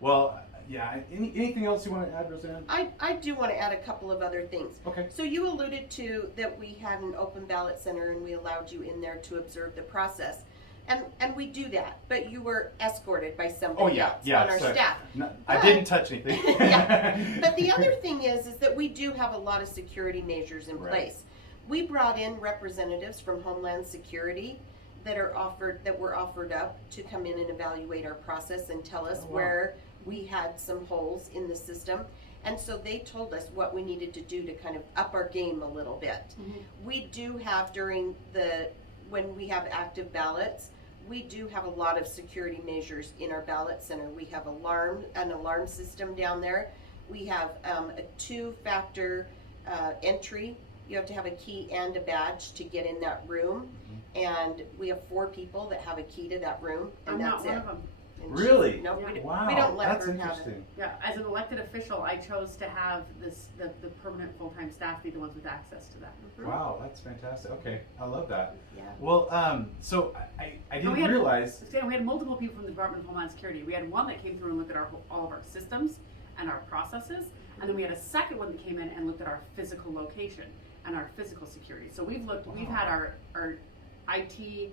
Well, yeah. Anything else you want to add, Rozan? I do want to add a couple of other things. Okay. So you alluded to that we had an open ballot center and we allowed you in there to observe the process. And we do that, but you were escorted by somebody else on our staff. I didn't touch anything. Yeah. But the other thing is that we do have a lot of security measures in Right. place. We brought in representatives from Homeland Security that were offered up to come in and evaluate our process and tell us where we had some holes in the system. And so they told us what we needed to do to kind of up our game a little bit. Mm-hmm. We do have when we have active ballots, we do have a lot of security measures in our ballot center. We have an alarm system down there. We have a 2-factor entry. You have to have a key and a badge to get in that room. Mm-hmm. And we have 4 people that have a key to that room, and I'm that's not it. one of them. And really? No, Yeah. Wow. we don't let That's her have interesting. it. Yeah, as an elected official, I chose to have the permanent full-time staff be the ones with access to that. Mm-hmm. Wow, that's fantastic. Okay, I love that. Yeah. Well, so I didn't we had- realize. We had multiple people from the Department of Homeland Security. We had one that came through and looked at all of our systems and our processes, and then we had a second one that came in and looked at our physical location and our physical security. So we've had our IT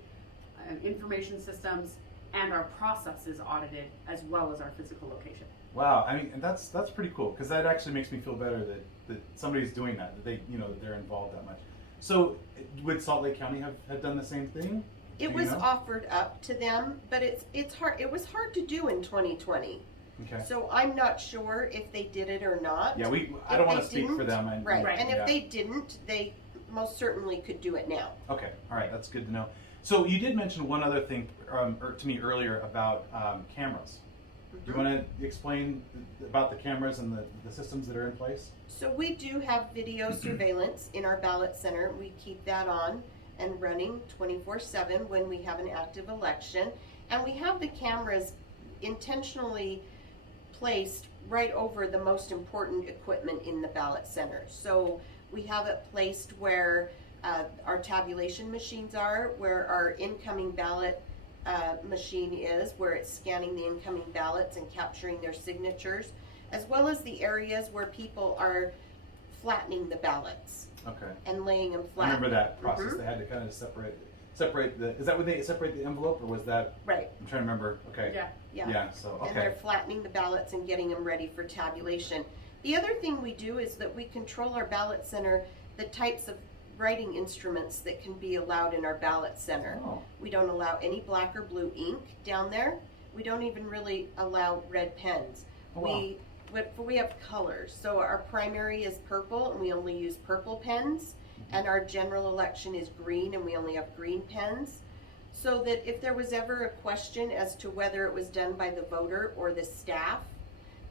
information systems and our processes audited as well as our physical location. Wow, I mean, and that's pretty cool because that actually makes me feel better that somebody's doing that they that they're involved that much. So would Salt Lake County have done the same thing? It was offered up to them, but it's hard. It was hard to do in 2020. Okay. So I'm not sure if they did it or not. Yeah, I don't want to speak for them. Right. Right. And if they didn't, they most certainly could do it now. Okay, all right, that's good to know. So you did mention one other thing to me earlier about cameras. Do you want to explain about the cameras and the systems that are in place? So we do have video surveillance in our ballot center. We keep that on and running 24/7 when we have an active election. And we have the cameras intentionally placed right over the most important equipment in the ballot center. So we have it placed where our tabulation machines are, where our incoming ballot machine is, where it's scanning the incoming ballots and capturing their signatures, as well as the areas where people are flattening the ballots. Okay. And laying them flat. I remember that process. Mm-hmm. They had to kind of separate the. Is that when they separate the envelope, or was that? Right. I'm trying to remember. Okay. Yeah. Yeah. Yeah. So okay. And they're flattening the ballots and getting them ready for tabulation. The other thing we do is that we control our ballot center, the types of writing instruments that can be allowed in our ballot center. Oh. We don't allow any black or blue ink down there. We don't even really allow red pens. Oh, wow. We have colors. So our primary is purple and we only use purple pens. And our general election is green and we only have green pens. So that if there was ever a question as to whether it was done by the voter or the staff,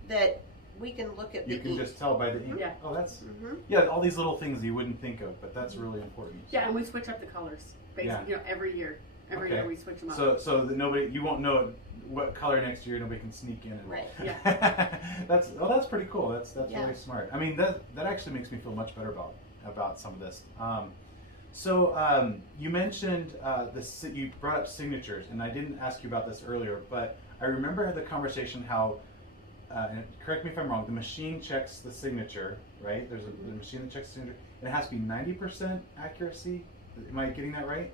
that we can look at the You can ink. just tell by the ink. Yeah. Oh, that's Mm-hmm. yeah. All these little things you wouldn't think of, but that's really important. Yeah, and we switch up the colors basically, every year. Every Okay. year we switch them up. So that you won't know what color next year. Nobody can sneak in. Right. Yeah. That's pretty cool. That's Yeah. really smart. I mean that actually makes me feel much better about some of this. You mentioned you brought up signatures, and I didn't ask you about this earlier, but I remember the conversation how. And correct me if I'm wrong. The machine checks the signature, right? There's a machine that checks the signature, and it has to be 90% accuracy. Am I getting that right?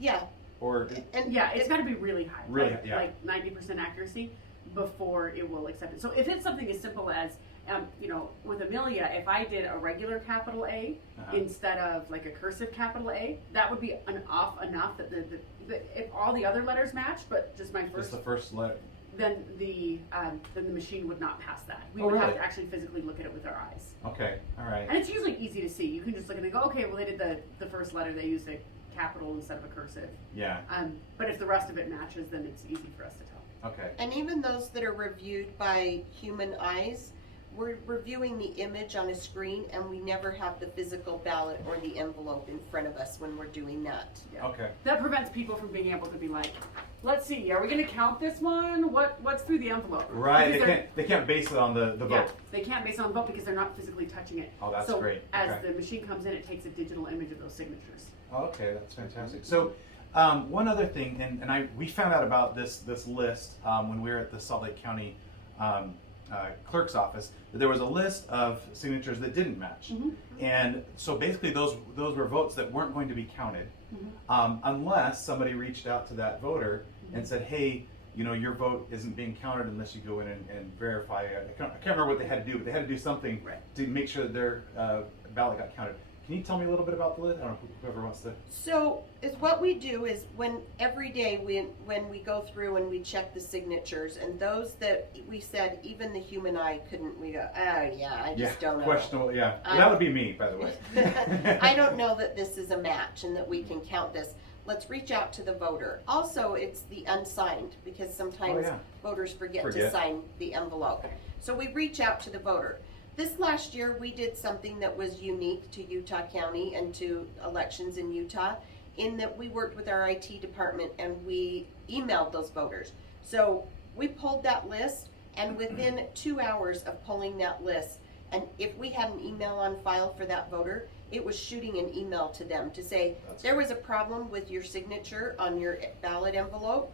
Yeah. Or And yeah, it's got to be really high. Really, like, yeah. Like 90% accuracy before it will accept it. So if it's something as simple as, with Amelia, if I did a regular capital A instead of like a cursive capital A, that would be off enough that if all the other letters match, but just my first. just the first letter. Then the machine would not pass that. We Oh, would have really? to actually physically look at it with our eyes. Okay, all right. And it's usually easy to see. You can just look and they go, okay, well they did the first letter, they used a capital instead of a cursive. Yeah. But if the rest of it matches, then it's easy for us to tell. Okay. And even those that are reviewed by human eyes, we're reviewing the image on a screen and we never have the physical ballot or the envelope in front of us when we're doing that. Yeah. Okay. That prevents people from being able to be like, let's see, are we going to count this one? What's through the envelope? Right. Because They can't base it on the vote. Yeah, they can't base it on the vote because they're not physically touching it. Oh, that's so great. As Okay. the machine comes in, it takes a digital image of those signatures. Oh, okay, that's fantastic. So, one other thing, and we found out about this list when we were at the Salt Lake County clerk's office that there was a list of signatures that didn't match. And so basically those were votes that weren't going to be counted unless somebody reached out to that voter and said, hey, you know, your vote isn't being counted unless you go in and verify. I can't remember what they had to do, but they had to do something to make sure that their ballot got counted. Can you tell me a little bit about the list? I don't know, whoever wants to. So is what we do is when every day when we go through and we check the signatures, and those that we said even the human eye couldn't, we go, oh yeah, I just don't know. Questionable, yeah. Well, that would be me, by the way. I don't know that this is a match and that we can count this. Let's reach out to the voter. Also, it's the unsigned, because sometimes voters forget to sign the envelope. So we reach out to the voter. This last year, we did something that was unique to Utah County and to elections in Utah, in that we worked with our IT department and we emailed those voters. So we pulled that list, and within 2 hours of pulling that list, and if we had an email on file for that voter, it was shooting an email to them to say, there was a problem with your signature on your ballot envelope.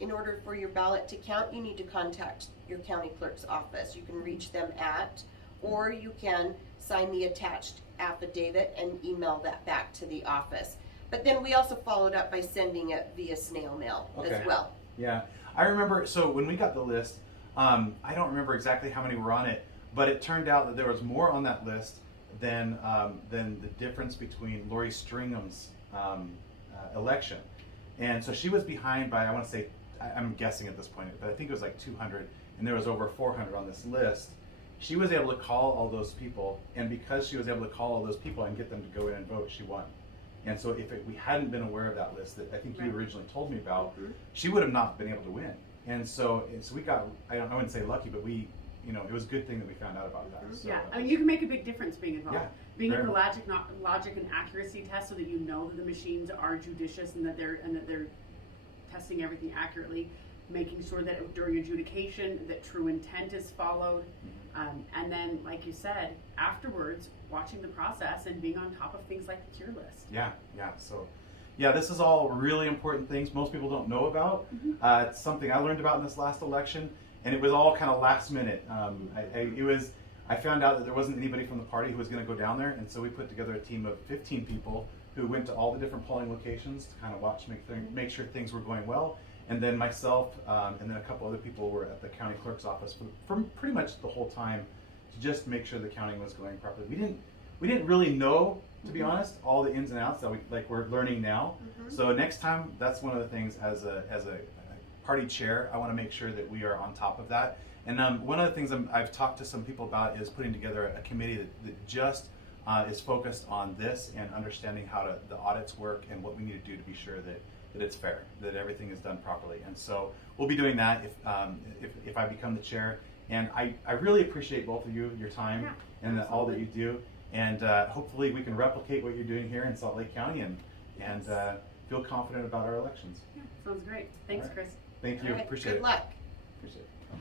In order for your ballot to count, you need to contact your county clerk's office. You can reach them at, or you can sign the attached affidavit and email that back to the office. But then we also followed up by sending it via snail mail as well. Yeah, I remember, so when we got the list, I don't remember exactly how many were on it, but it turned out that there was more on that list than the difference between Lori Stringham's election. And so she was behind by, I want to say, I'm guessing at this point, but I think it was like 200, and there was over 400 on this list. She was able to call all those people, and because she was able to call all those people and get them to go in and vote, she won. And so if we hadn't been aware of that list that I think you originally told me about, she would have not been able to win. And so we got, I wouldn't say lucky, but we, you know, it was a good thing that we found out about that. So, yeah, I mean, you can make a big difference being involved. Yeah, being in the logic and accuracy test, so that you know that the machines are judicious and that they're testing everything accurately, making sure that during adjudication that true intent is followed, and then, like you said, afterwards watching the process and being on top of things like the cure list. Yeah. So, yeah, this is all really important things most people don't know about. It's something I learned about in this last election, and it was all kind of last minute. I found out that there wasn't anybody from the party who was going to go down there, and so we put together a team of 15 people who went to all the different polling locations to kind of watch, make sure things were going well. And then myself and then a couple other people were at the county clerk's office for pretty much the whole time to just make sure the counting was going properly. We didn't really know, to be honest, all the ins and outs that we're learning now. So next time, that's one of the things as a party chair, I want to make sure that we are on top of that. And one of the things I've talked to some people about is putting together a committee that just is focused on this and understanding how the audits work and what we need to do to be sure that it's fair, that everything is done properly. And so we'll be doing that if I become the chair. And I really appreciate both of you, your time and all that you do. And hopefully we can replicate what you're doing here in Salt Lake County and feel confident about our elections. Yeah, sounds great. Thanks, Chris. Thank you. All right, Appreciate it. Good luck. Appreciate it.